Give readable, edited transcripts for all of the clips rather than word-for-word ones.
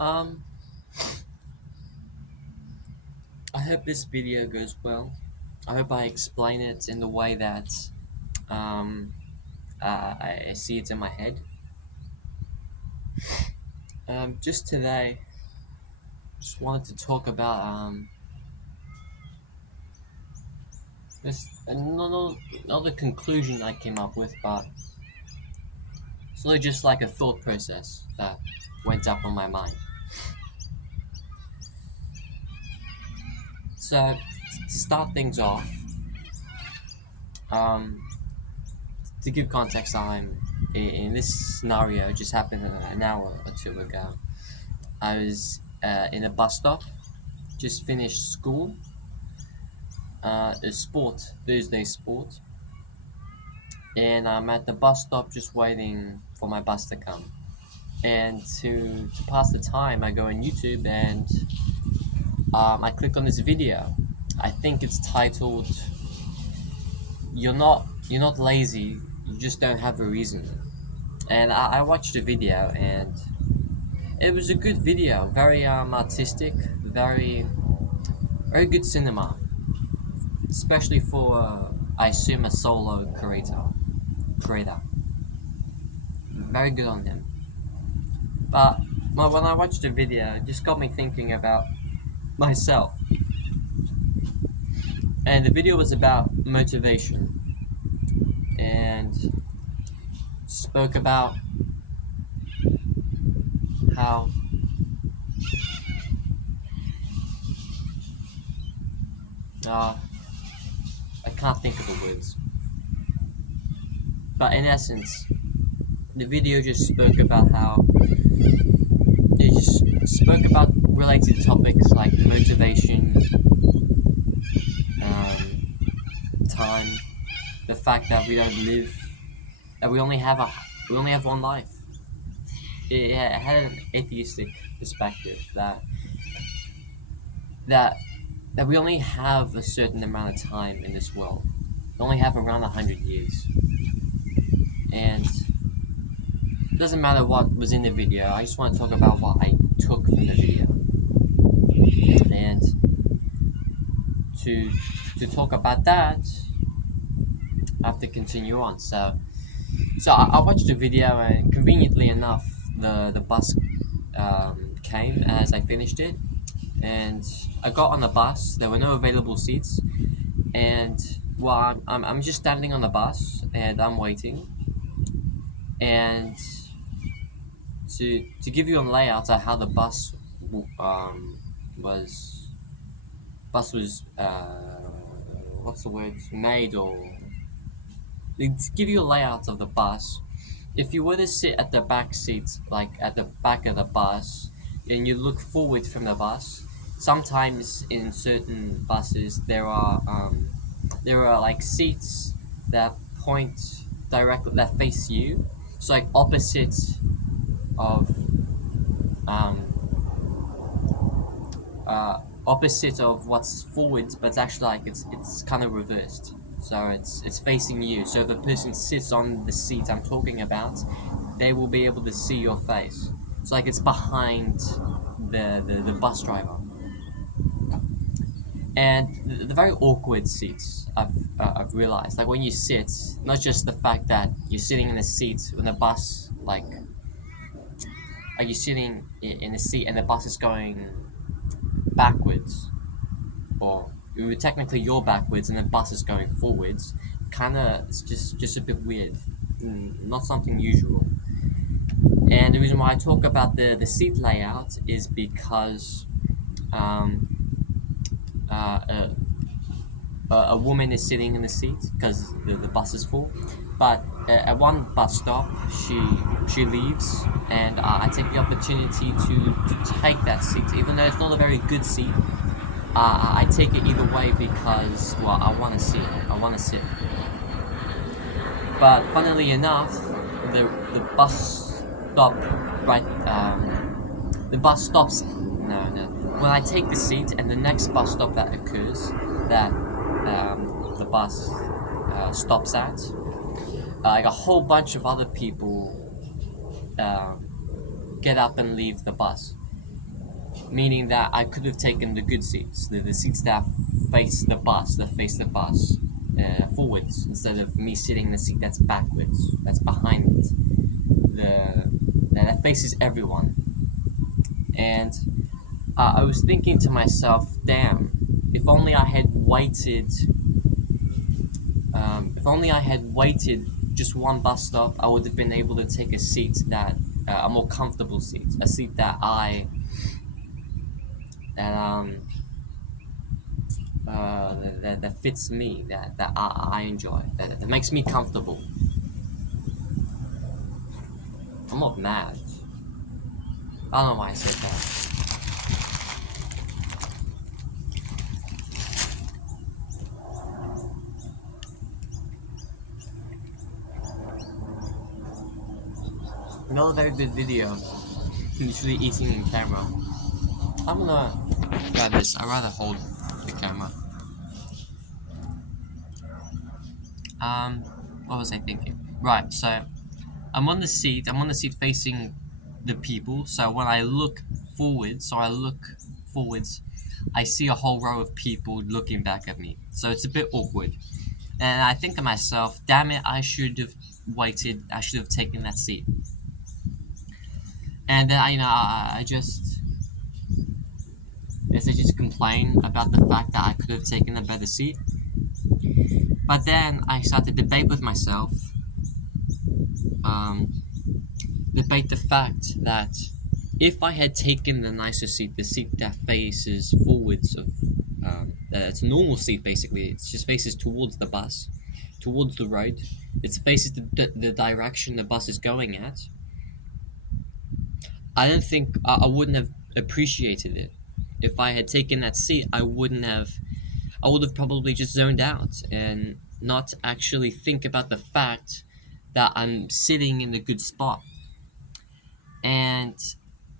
Um, I hope this video goes well. I hope I explain it in the way that um, I see it in my head. Just today, just wanted to talk about this another conclusion I came up with, but it's really just like a thought process that went up on my mind. So to start things off, um, to give context, in this scenario. It just happened an hour or two ago. I was in a bus stop, just finished school, Thursday sport, and I'm at the bus stop just waiting for my bus to come. And to pass the time, I go on YouTube and I click on this video. I think it's titled "You're not lazy, you just don't have a reason." And I watched the video and it was a good video, very artistic, very good cinema, especially for I assume a solo creator. Very good on him. But when I watched the video, it just got me thinking about myself. And the video was about motivation and spoke about how uh, I can't think of the words. But in essence, the video just spoke about how it just spoke about related topics like motivation, um, time, the fact that we don't live, that we only have one life. It had an atheistic perspective that that we only have a certain amount of time in this world. We only have around 100 years, and it doesn't matter what was in the video. I just want to talk about what I took from the video, and to talk about that, I have to continue on. So I watched the video, and conveniently enough, the bus came as I finished it, and I got on the bus. There were no available seats, and well, I'm just standing on the bus and I'm waiting. And to give you a layout of how the was was what's the word made, or to give you a layout of the bus. If you were to sit at the back seat, like at the back of the bus, and you look forward from the bus, sometimes in certain buses there are like seats that point directly, that face you, so like of um opposite of what's forwards, but it's actually like it's kind of reversed. So it's facing you. So if the person sits on the seat I'm talking about, they will be able to see your face. So like it's behind the bus driver. And the very awkward seats I've realized, like when you sit, not just the fact that you're sitting in a seat when the bus, like are you sitting in a seat and the bus is going backwards, or technically you're backwards and the bus is going forwards. Kind of, it's just a bit weird, not something usual. And the reason why I talk about the seat layout is because um, uh, a woman is sitting in the seat because the bus is full. But at one bus stop, she leaves, and I take the opportunity to take that seat, even though it's not a very good seat. I take it either way because, well, I want to see it. I want to sit. But funnily enough, the bus stop right. The bus stops. No. When I take the seat, and the next bus stop that occurs, that the bus stops at, like a whole bunch of other people get up and leave the bus. meaning that I could have taken the good seats, the seats that face the bus, forwards, instead of me sitting in the seat that's backwards, that's behind it, that faces everyone. And I was thinking to myself, damn, if only I had waited. If only I had waited just one bus stop, I would have been able to take a seat that a more comfortable seat, a seat that that that fits me, that I enjoy, that makes me comfortable. I'm not mad. I don't know why I said that. Another very good video. Literally eating in camera. I'm gonna grab this. I'd rather hold the camera. What was I thinking? Right, so I'm on the seat. I'm on the seat facing the people. So when I look forwards, I see a whole row of people looking back at me. So it's a bit awkward. And I think to myself, damn it, I should have waited. I should have taken that seat. And then I just complain about the fact that I could have taken a better seat. But then I started to debate with myself. Debate the fact that if I had taken the nicer seat, the seat that faces forwards of, it's a normal seat basically. It just faces towards the bus, towards the road. It faces the direction the bus is going at. I don't think I wouldn't have appreciated it. If I had taken that seat, I would have probably just zoned out and not actually think about the fact that I'm sitting in a good spot. And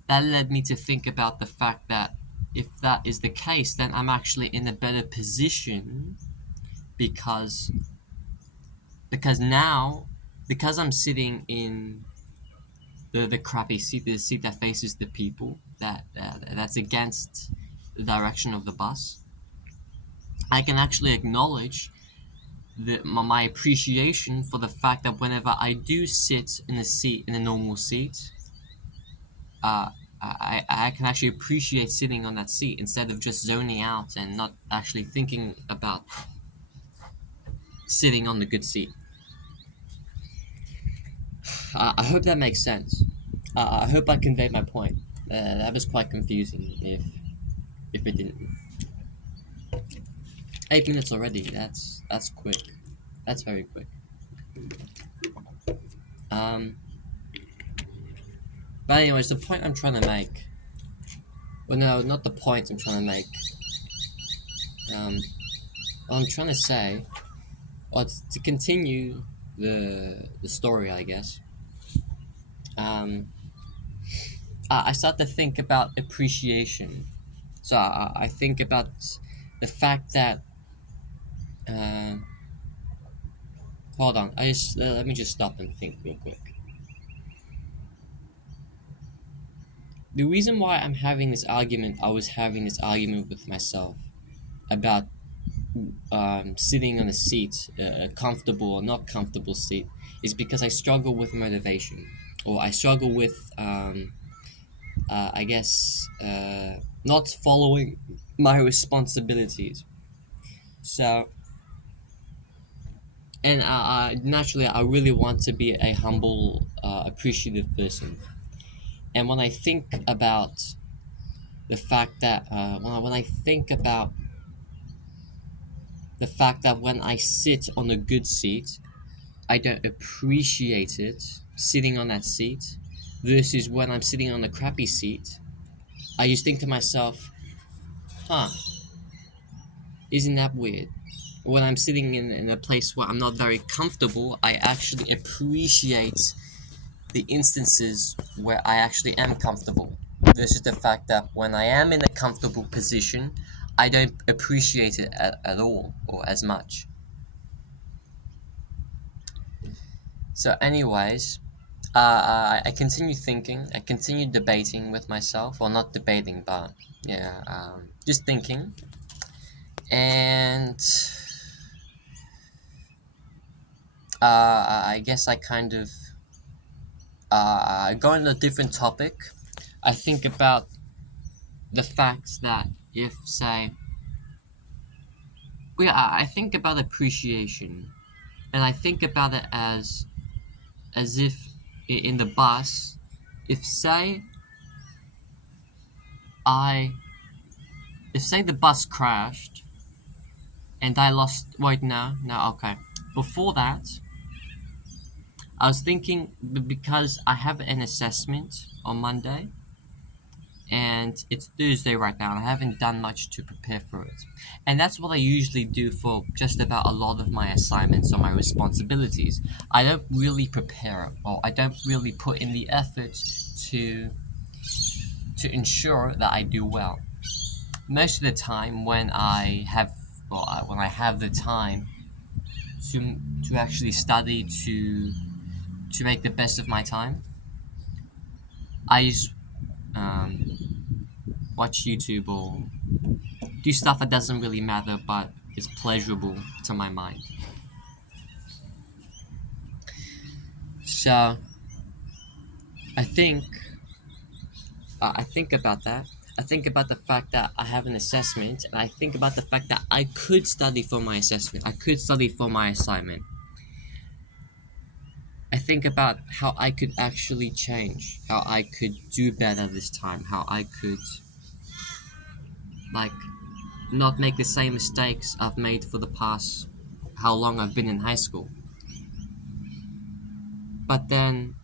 that led me to think about the fact that if that is the case, then I'm actually in a better position because now, because I'm sitting in the crappy seat, the seat that faces the people, that's against the direction of the bus, I can actually acknowledge my appreciation for the fact that whenever I do sit in a normal seat, I can actually appreciate sitting on that seat instead of just zoning out and not actually thinking about sitting on the good seat. I hope that makes sense. I hope I conveyed my point. That was quite confusing if it didn't. 8 minutes already. That's quick. That's very quick. But anyways, the point I'm trying to make. Well, no, not the point I'm trying to make. What I'm trying to say, or to continue the story, I guess. I start to think about appreciation. So I think about the fact that. Hold on. Let me just stop and think real quick. The reason why I was having this argument with myself about sitting on a seat, a comfortable or not comfortable seat, is because I struggle with motivation, or I struggle with, I guess, not following my responsibilities. So, and naturally, I really want to be a humble, appreciative person. And when I think about the fact that, when I think about the fact that when I sit on a good seat, I don't appreciate it sitting on that seat, versus when I'm sitting on a crappy seat, I just think to myself, huh, isn't that weird? When I'm sitting in a place where I'm not very comfortable, I actually appreciate the instances where I actually am comfortable, versus the fact that when I am in a comfortable position, I don't appreciate it at all or as much. So anyways, I continue thinking. I continue debating with myself. Well, not debating, but yeah, just thinking. And I guess I kind of go on a different topic. I think about the fact that if, say, well, yeah, I think about appreciation, and I think about it as if in the bus, if say I if say the bus crashed and I lost. Wait, no, okay. Before that, I was thinking because I have an assessment on Monday, and it's Thursday right now. And I haven't done much to prepare for it, and that's what I usually do for just about a lot of my assignments or my responsibilities. I don't really prepare, or I don't really put in the effort to to ensure that I do well. Most of the time, when I have the time to actually study to make the best of my time, I just watch YouTube or do stuff that doesn't really matter but is pleasurable to my mind. So I think I think about that. I think about the fact that I have an assessment, and I think about the fact that I could study for my assessment. I could study for my assignment. I think about how I could actually change, how I could do better this time, how I could, like, not make the same mistakes I've made for the past how long I've been in high school. But then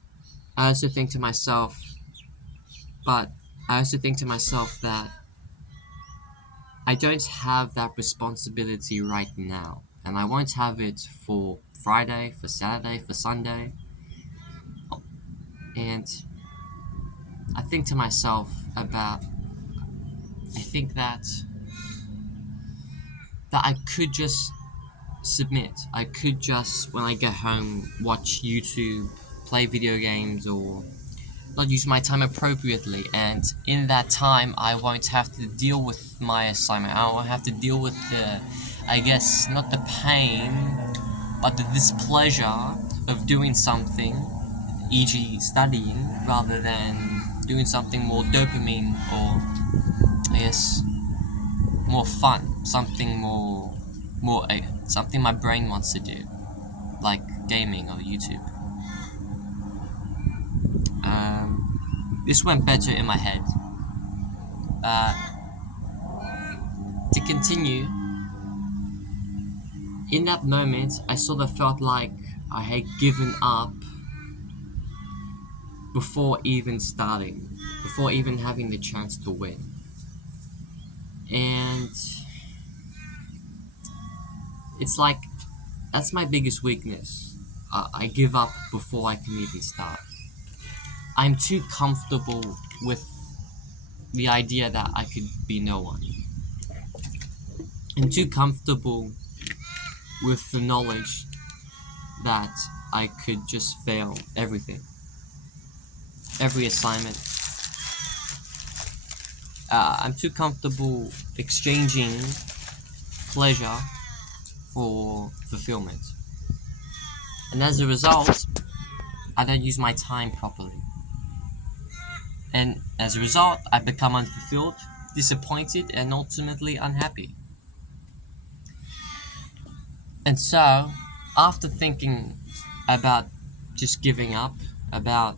I also think to myself, but I also think to myself that I don't have that responsibility right now. And I won't have it for Friday, for Saturday, for Sunday. And I think to myself about, I think that I could just submit. I could just, when I get home, watch YouTube, play video games, or not use my time appropriately. And in that time, I won't have to deal with my assignment. I won't have to deal with the, I guess, not the pain, but the displeasure of doing something, e.g., studying, rather than doing something more dopamine or, I guess, more fun, something my brain wants to do, like gaming or YouTube. This went better in my head. To continue, in that moment, I sort of felt like I had given up before even starting, before even having the chance to win. And it's like, that's my biggest weakness. I give up before I can even start. I'm too comfortable with the idea that I could be no one. I'm too comfortable with the knowledge that I could just fail everything. Every assignment. I'm too comfortable exchanging pleasure for fulfillment. And as a result, I don't use my time properly. And as a result, I become unfulfilled, disappointed, and ultimately unhappy. And so, after thinking about just giving up, about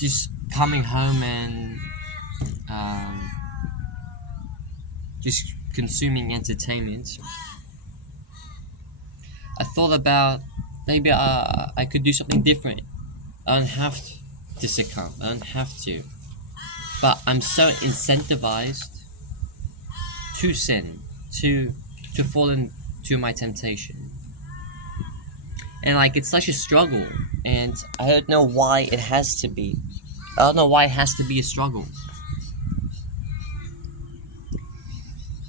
just coming home and just consuming entertainment, I thought about maybe I could do something different. I don't have to succumb. I don't have to. But I'm so incentivized to sin, to fall into my temptation. And like it's such a struggle, and I don't know why it has to be. I don't know why it has to be a struggle.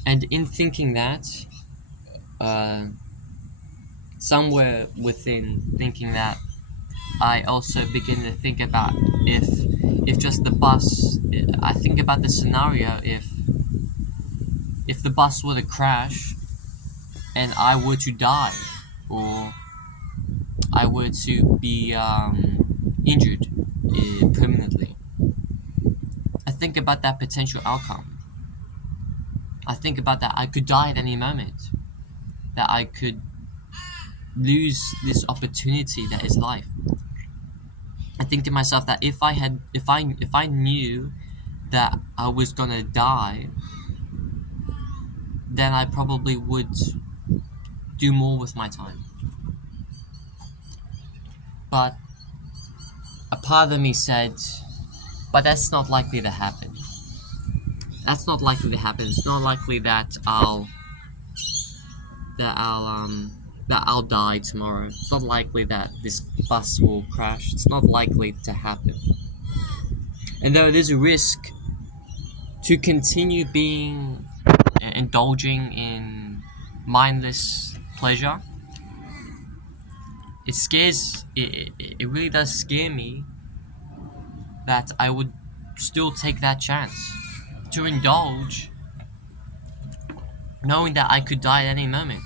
And in thinking that, somewhere within thinking that, I also begin to think about if just the bus. I think about the scenario if the bus were to crash and I were to die, or I were to be injured permanently. I think about that potential outcome. I think about that I could die at any moment, that I could lose this opportunity that is life. I think to myself that if I knew that I was gonna die, then I probably would do more with my time. But a part of me said, but that's not likely to happen. That's not likely to happen. It's not likely that that I'll um I'll die tomorrow. It's not likely that this bus will crash. It's not likely to happen. And though it is a risk to continue being indulging in mindless pleasure, it really does scare me that I would still take that chance to indulge, knowing that I could die at any moment.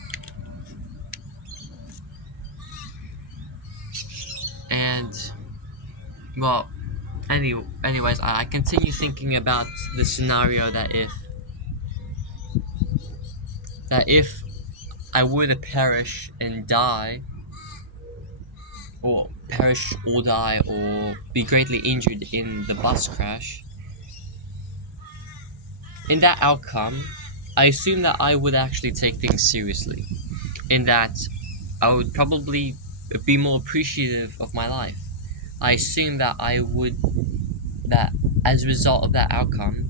And well, anyways, I continue thinking about the scenario that if I were to perish and die, or perish or die, or be greatly injured in the bus crash, in that outcome, I assume that I would actually take things seriously, in that I would probably be more appreciative of my life. I assume that as a result of that outcome,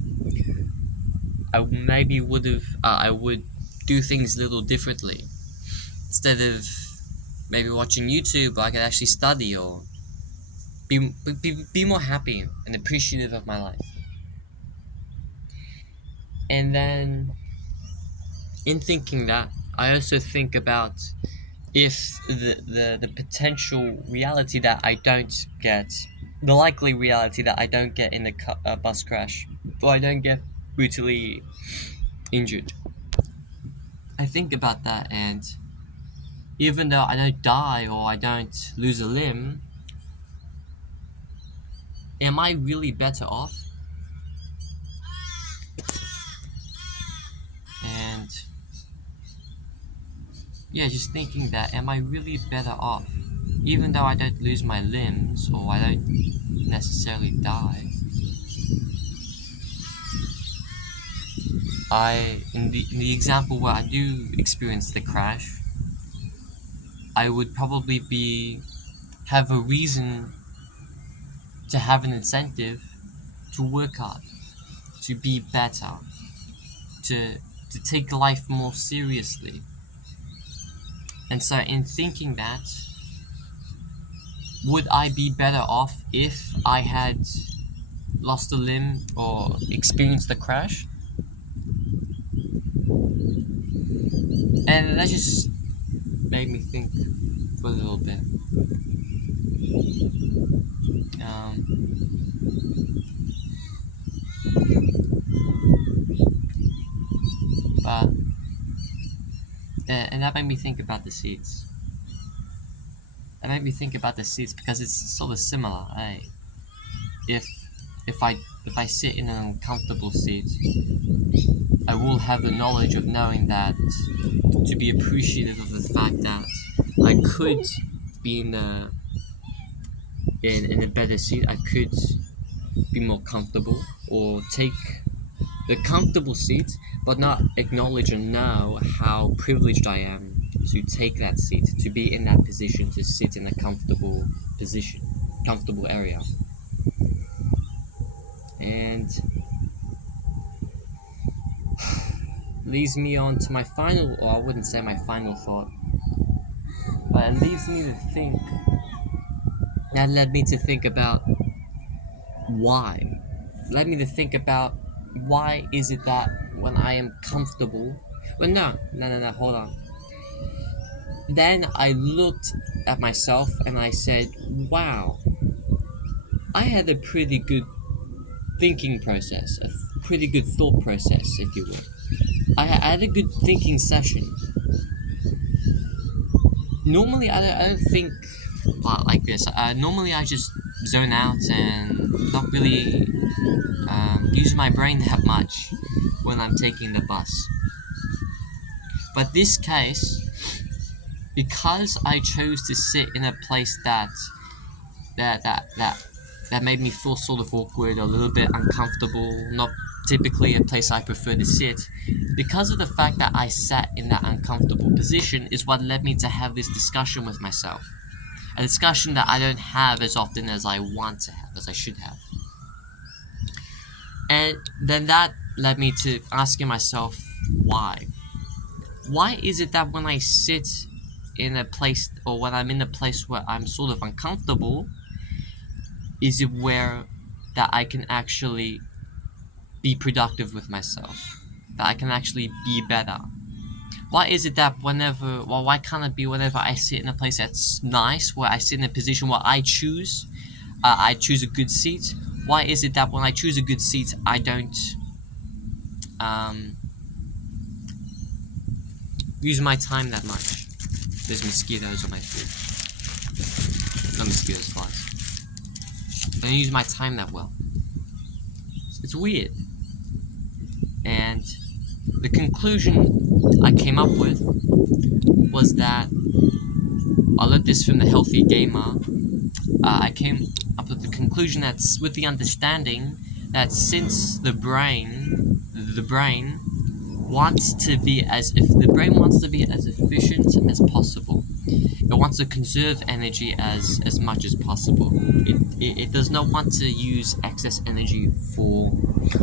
I would do things a little differently. Instead of maybe watching YouTube, I could actually study or be more happy and appreciative of my life. And then, in thinking that, I also think about if the potential reality that I don't get, the likely reality that I don't get in a bus crash, or I don't get brutally injured. I think about that, and even though I don't die or I don't lose a limb, am I really better off? And yeah, just thinking that, am I really better off? Even though I don't lose my limbs or I don't necessarily die, in the example where I do experience the crash, I would probably have a reason to have an incentive to work hard, to be better, to take life more seriously. And so, in thinking that, would I be better off if I had lost a limb or experienced the crash? And that just made me think for a little bit. Um, but and that made me think about the seats. That made me think about the seats because it's sort of similar. Hey, if if I if I sit in an uncomfortable seat, I will have the knowledge of knowing that, to be appreciative of the fact that I could be in a better seat. I could be more comfortable or take the comfortable seat, but not acknowledge and know how privileged I am to take that seat, to be in that position, to sit in a comfortable position, comfortable area. And leads me on to my final, or I wouldn't say my final thought, but it leads me to think, that led me to think about why. Led me to think about why is it that when I am comfortable, well, no, hold on. Then I looked at myself and I said, wow, I had a pretty good thinking process, a pretty good thought process, if you will. I had a good thinking session. Normally, I don't think like this. Normally, I just zone out and not really use my brain that much when I'm taking the bus. But this case, because I chose to sit in a place that that that that made me feel sort of awkward, a little bit uncomfortable, not typically a place I prefer to sit, because of the fact that I sat in that uncomfortable position is what led me to have this discussion with myself. A discussion that I don't have as often as I want to have, as I should have. And then that led me to asking myself, why? Why is it that when I sit in a place, or when I'm in a place where I'm sort of uncomfortable, is it where that I can actually be productive with myself? That I can actually be better? Why is it that why can't it be whenever I sit in a place that's nice, where I sit in a position where I choose a good seat? Why is it that when I choose a good seat, I don't um, use my time that much? There's mosquitoes on my food. Not mosquitoes, flies. I don't use my time that well. It's weird. And the conclusion I came up with was that I learned this from the Healthy Gamer. I came up with the conclusion that with the understanding that since the brain wants to be as if the brain wants to be as efficient as possible. It wants to conserve energy as much as possible. It does not want to use excess energy for,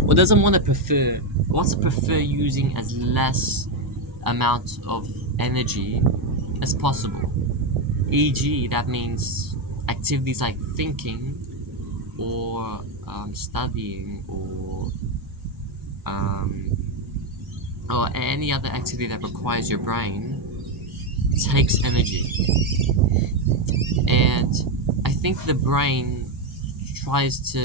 or doesn't want to prefer, it wants to prefer using as less amount of energy as possible. E.g., that means activities like thinking or studying um, or any other activity that requires your brain takes energy. And I think the brain tries to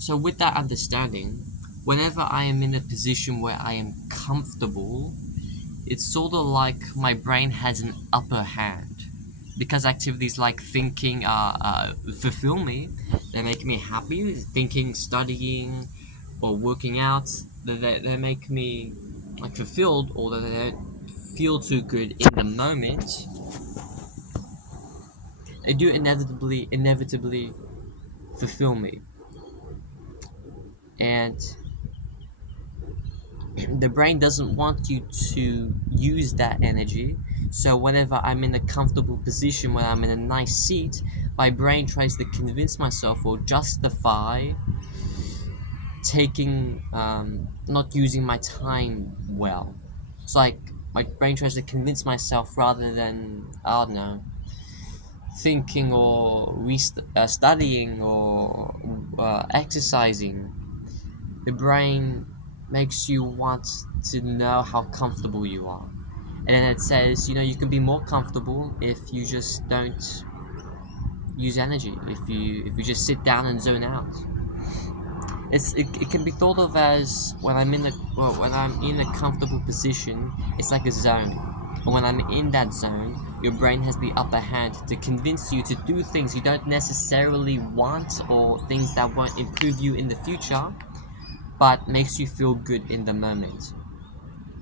so with that understanding, whenever I am in a position where I am comfortable, it's sort of like my brain has an upper hand. Because activities like thinking fulfill me, they make me happy. Thinking, studying, or working out, they make me like fulfilled, although they don't feel too good in the moment. They do inevitably fulfill me. And the brain doesn't want you to use that energy. So whenever I'm in a comfortable position, when I'm in a nice seat, my brain tries to convince myself or justify taking not using my time well. It's like my brain tries to convince myself rather than, I don't know, thinking or studying or exercising. The brain makes you want to know how comfortable you are. And then it says, you can be more comfortable if you just don't use energy, if you just sit down and zone out. It can be thought of as when I'm in a comfortable position, it's like a zone. And when I'm in that zone, your brain has the upper hand to convince you to do things you don't necessarily want, or things that won't improve you in the future, but makes you feel good in the moment.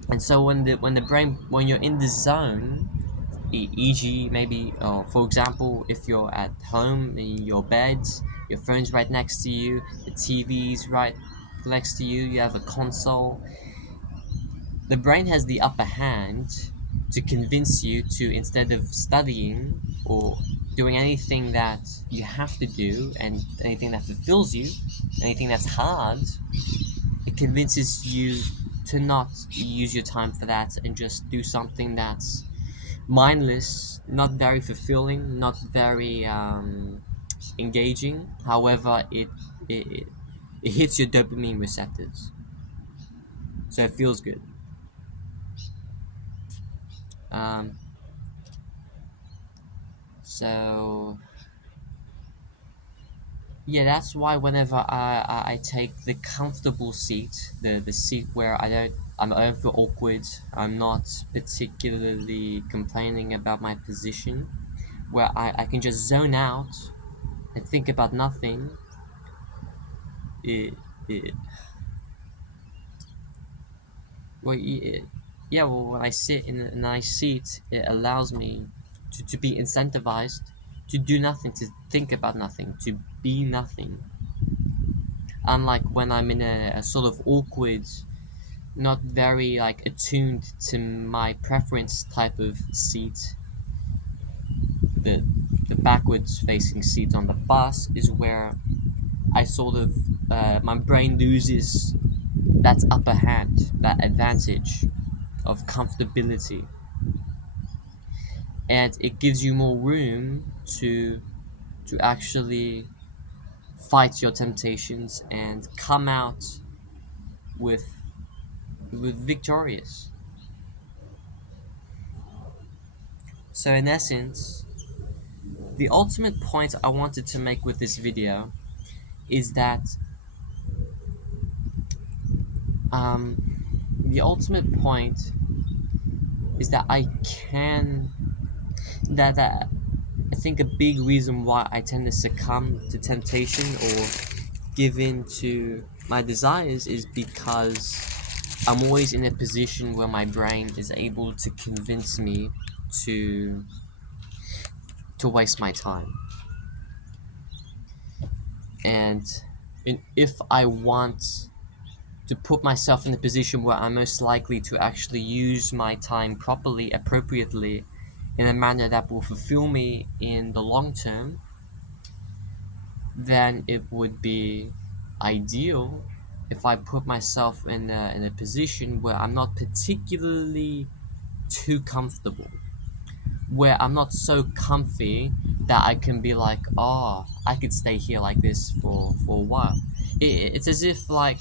And so when you're in the zone, e.g., maybe, for example, if you're at home in your bed, your phone's right next to you, the TV's right next to you, you have a console. The brain has the upper hand to convince you to, instead of studying or doing anything that you have to do and anything that fulfills you, anything that's hard, it convinces you to not use your time for that and just do something that's mindless, not very fulfilling, not very engaging. However, it it hits your dopamine receptors, so it feels good. So yeah, that's why whenever I take the comfortable seat, the seat where I don't feel awkward, I'm not particularly complaining about my position, where I can just zone out and think about nothing. It, it well, yeah, well, when I sit in a nice seat, it allows me to be incentivized to do nothing, to think about nothing, to be nothing. Unlike when I'm in a sort of awkward, not very like attuned to my preference type of seat, the the backwards facing seat on the bus is where I sort of my brain loses that upper hand, that advantage of comfortability, and it gives you more room to actually fight your temptations and come out with victorious. So in essence, the ultimate point I wanted to make with this video is that um, the ultimate point is that that I think a big reason why I tend to succumb to temptation or give in to my desires is because I'm always in a position where my brain is able to convince me to waste my time. And if I want to put myself in a position where I'm most likely to actually use my time properly, appropriately, in a manner that will fulfill me in the long term, then it would be ideal if I put myself in a position where I'm not particularly too comfortable, where I'm not so comfy that I can be like, oh, I could stay here like this for a while. It's as if like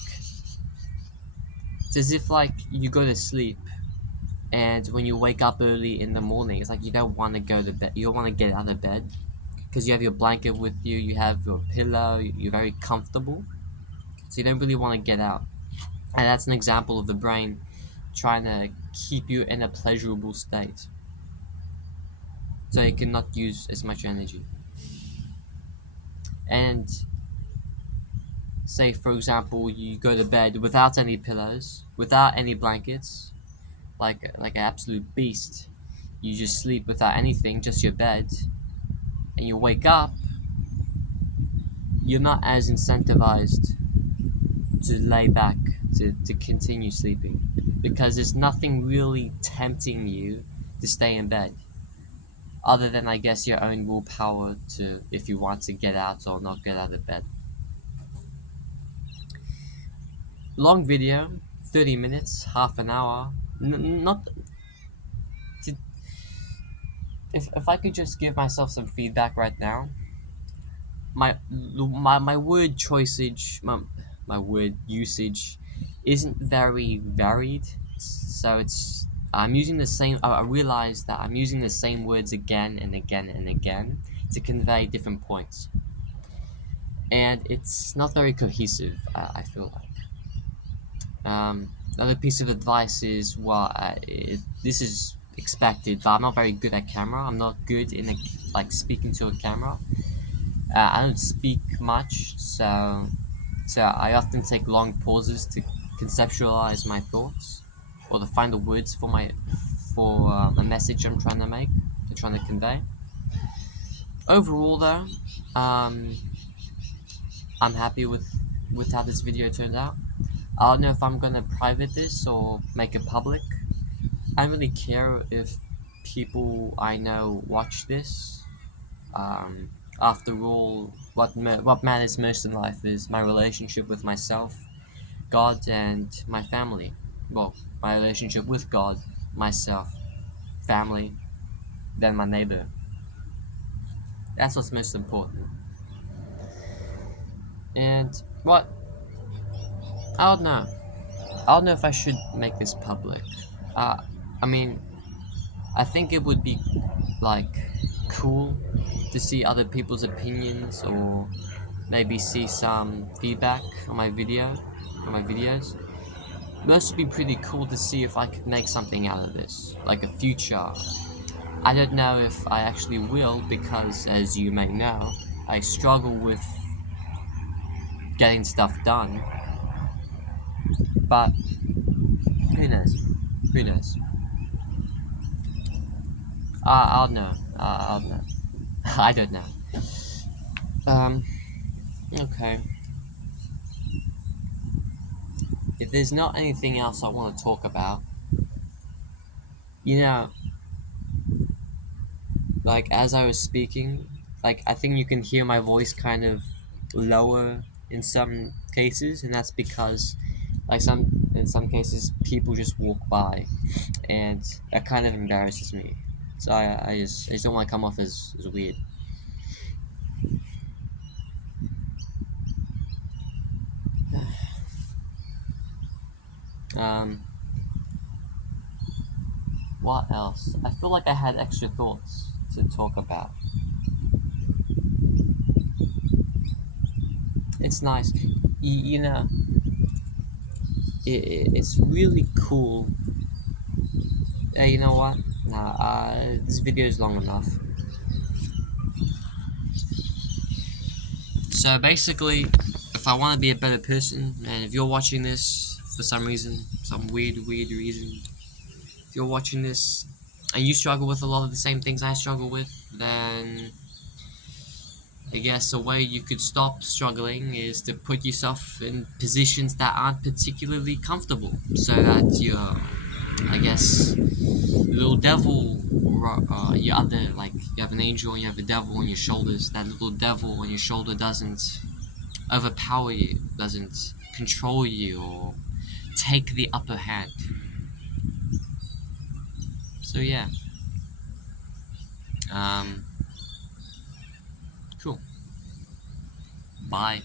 you go to sleep, and when you wake up early in the morning, it's like you don't want to go to bed. You don't want to get out of bed because you have your blanket with you, you have your pillow, you're very comfortable, so you don't really want to get out. And that's an example of the brain trying to keep you in a pleasurable state, so it cannot use as much energy. And say, for example, you go to bed without any pillows, without any blankets, like an absolute beast. You just sleep without anything, just your bed, and you wake up, you're not as incentivized to lay back, to continue sleeping, because there's nothing really tempting you to stay in bed, other than I guess your own willpower to if you want to get out or not get out of bed. Long video, 30 minutes, half an hour. Not to, if I could just give myself some feedback right now, my word choiceage, my word usage isn't very varied. So it's I'm using the same. I realize that I'm using the same words again and again and again to convey different points, and it's not very cohesive. I feel like. Another piece of advice is this is expected, but I'm not very good at camera. I'm not good in like speaking to a camera. I don't speak much, so I often take long pauses to conceptualize my thoughts, or to find the words for a message I'm trying to make, trying to convey. Overall, though, um, I'm happy with how this video turned out. I don't know if I'm gonna private this or make it public. I don't really care if people I know watch this. After all, what matters most in life is my relationship with myself, God, and my family. Well, my relationship with God, myself, family, then my neighbor. That's what's most important. And what? I don't know. I don't know if I should make this public. Uh, I mean, I think it would be like cool to see other people's opinions, or maybe see some feedback on my videos. Most would be pretty cool to see if I could make something out of this, like a future. I don't know if I actually will, because as you may know, I struggle with getting stuff done. But who knows? Who knows? I'll know. I'll know. I don't know. Um. Okay. If there's not anything else I want to talk about, you know, like as I was speaking, like I think you can hear my voice kind of lower in some cases, and that's because, like in some cases, people just walk by, and that kind of embarrasses me. So I just don't want to come off as weird. Um, what else? I feel like I had extra thoughts to talk about. It's nice, you know. It's really cool. You know what? Nah, this video is long enough. So basically, if I want to be a better person, and if you're watching this for some reason, some weird reason, if you're watching this and you struggle with a lot of the same things I struggle with, then I guess a way you could stop struggling is to put yourself in positions that aren't particularly comfortable, so that you're, I guess, little devil, your other, like, you have an angel and you have a devil on your shoulders. That little devil on your shoulder doesn't overpower you, doesn't control you, or take the upper hand. So yeah, um, cool. Bye.